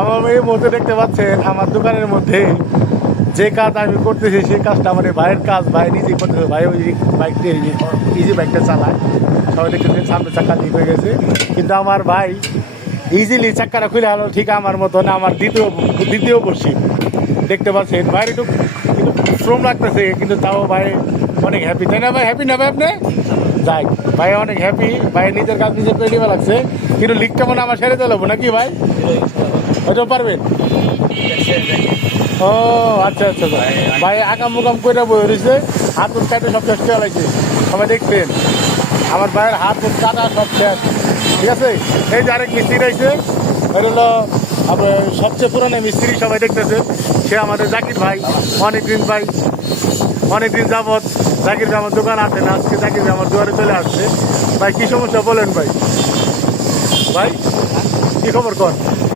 আমার এই মুহূর্তে দেখতে পাচ্ছেন আমার দোকানের মধ্যে যে কাজ আমি করতেছি সেই কাজটা আমার ভাইয়ের কাজ। ভাই নিজেই করতেছে। ভাই ওই বাইকটা ইজি বাইকটা চালায়, সবাই দেখতেছেন সামনে চাকা লিক হয়ে গেছে, কিন্তু আমার ভাই ইজিলি চাক্কাটা খুলে আলো ঠিক আমার মতন আমার দ্বিতীয় বসি দেখতে পাচ্ছেন। ভাই একটু শ্রম লাগতেছে, কিন্তু তাও ভাই অনেক হ্যাপি, তাই না ভাই? হ্যাপি না ভাই আপনি? যাই, ভাই অনেক হ্যাপি, ভাই নিজের কাজ নিজে পেয়ে দিবা লাগছে, কিন্তু লিকটা মনে আমার সেরে দিলাম নাকি ভাই? ওইটাও পারবেন? ও আচ্ছা আচ্ছা ভাই, আকাম মুকাম করে বই রয়েছে, হাত মুখ কাটে সব শেষ করে লাগছে। সবাই দেখছেন আমার ভাইয়ের হাত মুখ কাটা সব শেষ, ঠিক আছে? এই যে আরেক মিস্ত্রি রয়েছে, এটা হলো আপনার সবচেয়ে পুরানো মিস্ত্রি, সবাই দেখতেছে। সে আমাদের জাকির ভাই, অনেকদিন যাবৎ জাকির ভাই আমার দোকান আসে না, আজকে জাকির ভাই আমার দুয়ারে চলে আসছে। ভাই কি সমস্যা বলেন ভাই? ভাই কি খবর কর?